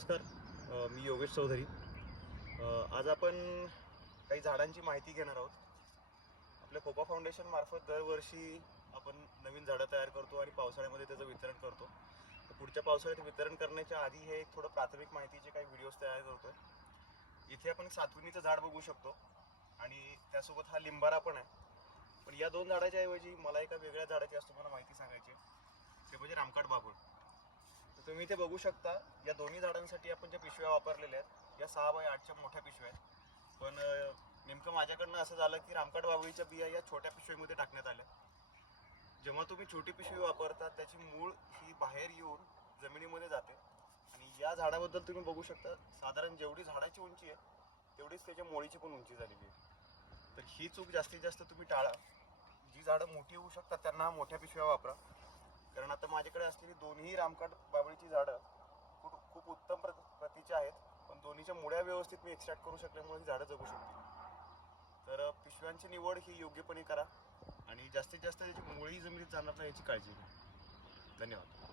नमस्कार. मी योगेश चौधरी. आज आपण काही झाडांची माहिती घेणार आहोत. आपल्या कोपा फाउंडेशन मार्फत दरवर्षी आपण नवीन झाडं तयार करतो आणि पावसाळ्यामध्ये त्याचं वितरण करतो. तर पुढच्या पावसाळ्यात वितरण करण्याच्या आधी हे एक थोडं प्राथमिक माहितीचे काही व्हिडिओज तयार करतोय. इथे आपण सातवणीचं झाड बघू शकतो आणि त्यासोबत हा लिंबारा पण आहे. पण या दोन झाडाच्या ऐवजी मला एका वेगळ्या झाडाची आज तुम्हाला माहिती सांगायची आहे. ते म्हणजे रामकाठ बाभूळ. तर तुम्ही इथे बघू शकता, या दोन्ही झाडांसाठी आपण ज्या पिशव्या वापरलेल्या आहेत या 6x8च्या मोठ्या पिशव्या आहेत. पण नेमकं माझ्याकडनं असं झालं की रामकाठ बाभळीच्या बिया या छोट्या पिशवीमध्ये टाकण्यात आल्या. जेव्हा तुम्ही छोटी पिशवी वापरता त्याची मूळ ही बाहेर येऊन जमिनीमध्ये जाते आणि या झाडाबद्दल तुम्ही बघू शकता, साधारण जेवढी झाडाची उंची आहे तेवढीच त्याच्या मुळीची पण उंची झालेली आहे. तर ही चूक जास्तीत जास्त तुम्ही टाळा. जी झाडं मोठी होऊ शकतात त्यांना मोठ्या पिशव्या वापरा. कारण आता माझ्याकडे असलेली दोन्ही रामकाठ बाभळीची झाडं खूप खूप उत्तम प्रतीची आहेत, पण दोन्हीच्या मुळ्या व्यवस्थित मी एक्स्ट्रॅक्ट करू शकल्यामुळे ही झाडं जगू शकतील. तर पिशव्यांची निवड ही योग्यपणे करा आणि जास्तीत जास्त त्याची मुळी जमिनीत जाणार नाही याची काळजी घ्या. धन्यवाद.